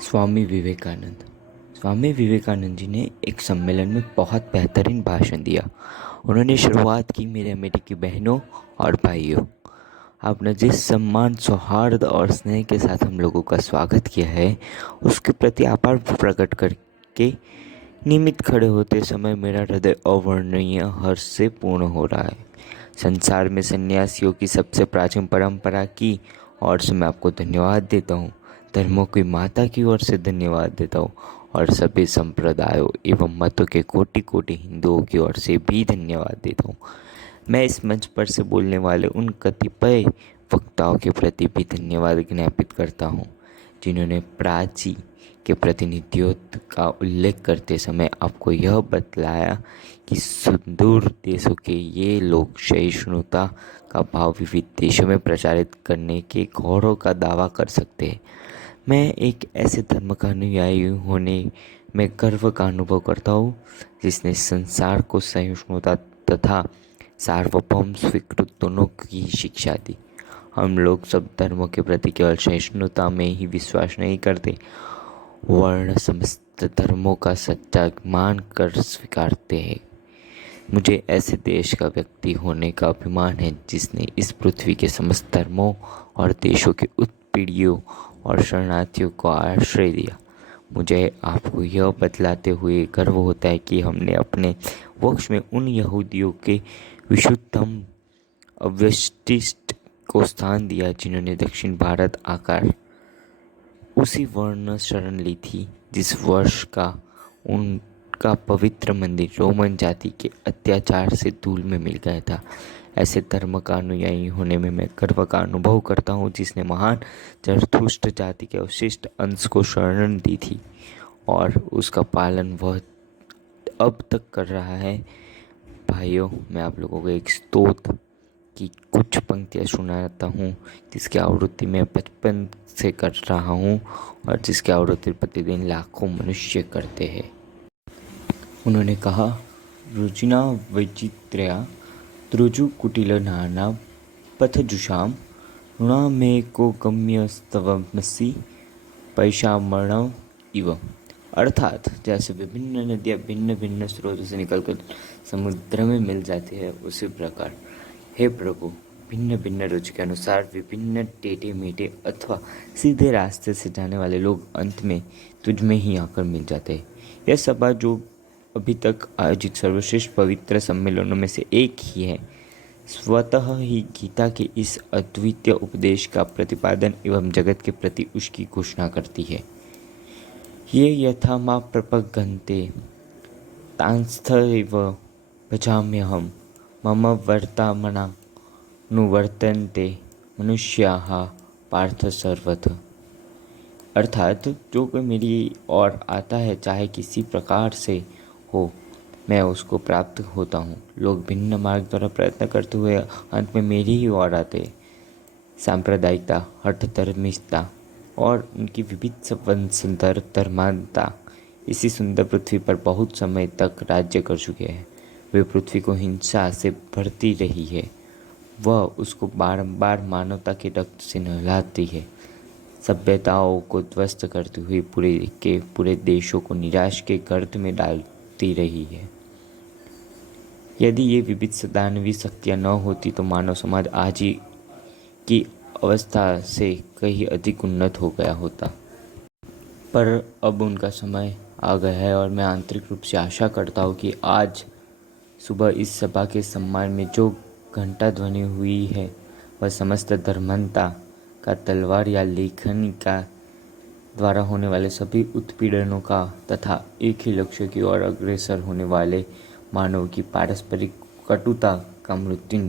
स्वामी विवेकानंद। स्वामी विवेकानंद जी ने एक सम्मेलन में बहुत बेहतरीन भाषण दिया। उन्होंने शुरुआत की, मेरे अमेरिकी बहनों और भाइयों, आपने जिस सम्मान, सौहार्द और स्नेह के साथ हम लोगों का स्वागत किया है, उसके प्रति आभार प्रकट करके नियमित खड़े होते समय मेरा हृदय अवर्णनीय हर्ष से पूर्ण हो रहा है। संसार में सन्यासियों की सबसे प्राचीन परंपरा की ओर से मैं आपको धन्यवाद देता हूँ। धर्मों की माता की ओर से धन्यवाद देता हूँ और सभी संप्रदायों एवं मतों के कोटि कोटि हिंदुओं की ओर से भी धन्यवाद देता हूँ। मैं इस मंच पर से बोलने वाले उन कतिपय वक्ताओं के प्रति भी धन्यवाद ज्ञापित करता हूँ जिन्होंने प्राची के प्रतिनिधित्व का उल्लेख करते समय आपको यह बतलाया कि सुदूर देशों के ये लोग सहिष्णुता का भाव विविध देशों में प्रचारित करने के गौरव का दावा कर सकते हैं। मैं एक ऐसे धर्म का अनुयायी होने में गर्व का अनुभव करता हूँ जिसने संसार को सहिष्णुता तथा सार्वभौम स्वीकृत दोनों की शिक्षा दी। हम लोग सब धर्मों के प्रति केवल सहिष्णुता में ही विश्वास नहीं करते, वर्ण समस्त धर्मों का सच्चा मान कर स्वीकारते हैं। मुझे ऐसे देश का व्यक्ति होने का अभिमान है जिसने इस पृथ्वी के समस्त धर्मों और देशों के उत्पीड़ियों और शरणार्थियों को आश्रय दिया। मुझे आपको यह बतलाते हुए गर्व होता है कि हमने अपने वक्ष में उन यहूदियों के विशुद्धम अव्यष्टिस्ट को स्थान दिया जिन्होंने दक्षिण भारत आकर उसी वर्ण शरण ली थी जिस वर्ष का उनका पवित्र मंदिर रोमन जाति के अत्याचार से धूल में मिल गया था। ऐसे धर्म का अनुयायी होने में मैं गर्व का अनुभव करता हूँ जिसने महान जरथुष्ट जाति के अवशिष्ट अंश को शरण दी थी और उसका पालन वह अब तक कर रहा है। भाइयों, मैं आप लोगों को एक स्तोत्र की कुछ पंक्तियाँ सुनाता हूँ जिसकी आवृत्ति मैं बचपन से कर रहा हूँ और जिसकी आवृत्ति प्रतिदिन लाखों मनुष्य करते हैं। उन्होंने कहा, रुचिना वैचित्र्या त्रुजु कुटिल नाना पथजुषाम ऋणा में को गम्यस्तवमसि पैशामणव इव। अर्थात जैसे विभिन्न नदियाँ भिन्न भिन्न स्रोतों से निकलकर समुद्र में मिल जाती है, उसी प्रकार हे प्रभु, भिन्न भिन्न रुचि के अनुसार विभिन्न टेढ़े मेढ़े अथवा सीधे रास्ते से जाने वाले लोग अंत में तुझ में ही आकर मिल जाते हैं। यह सभा जो अभी तक आयोजित सर्वश्रेष्ठ पवित्र सम्मेलनों में से एक ही है, स्वतः ही गीता के इस अद्वितीय उपदेश का प्रतिपादन एवं जगत के प्रति उसकी घोषणा करती है। ये यथा मा प्रपगन्ते तांस्थैव भजाम्यहम् मम वर्तमानानुवर्तन्ते मनुष्याः पार्थ सर्वथा। अर्थात जो कोई मेरी ओर आता है, चाहे किसी प्रकार से हो, मैं उसको प्राप्त होता हूँ। लोग भिन्न मार्ग द्वारा प्रयत्न करते हुए अंत में मेरी ही ओर आते हैं। सांप्रदायिकता, हठधर्मिष्ठता और उनकी विविध सुंदर धर्मांधता इसी सुंदर पृथ्वी पर बहुत समय तक राज्य कर चुके हैं। वे पृथ्वी को हिंसा से भरती रही है, वह उसको बारंबार मानवता के रक्त से नहलाती है, सभ्यताओं को ध्वस्त करती हुई पूरे देशों को निराश के गर्त में डालती रही है। यदि ये विविध दानवी शक्तियाँ न होती तो मानव समाज आज ही की अवस्था से कहीं अधिक उन्नत हो गया होता। पर अब उनका समय आ गया है और मैं आंतरिक रूप से आशा करता हूँ कि आज सुबह इस सभा के सम्मान में जो घंटा ध्वनि हुई है, वह समस्त धर्मांधता का तलवार या लेखनी का द्वारा होने वाले सभी उत्पीड़नों का तथा एक ही लक्ष्य की ओर अग्रसर होने वाले मानव की पारस्परिक कटुता का मृत्यु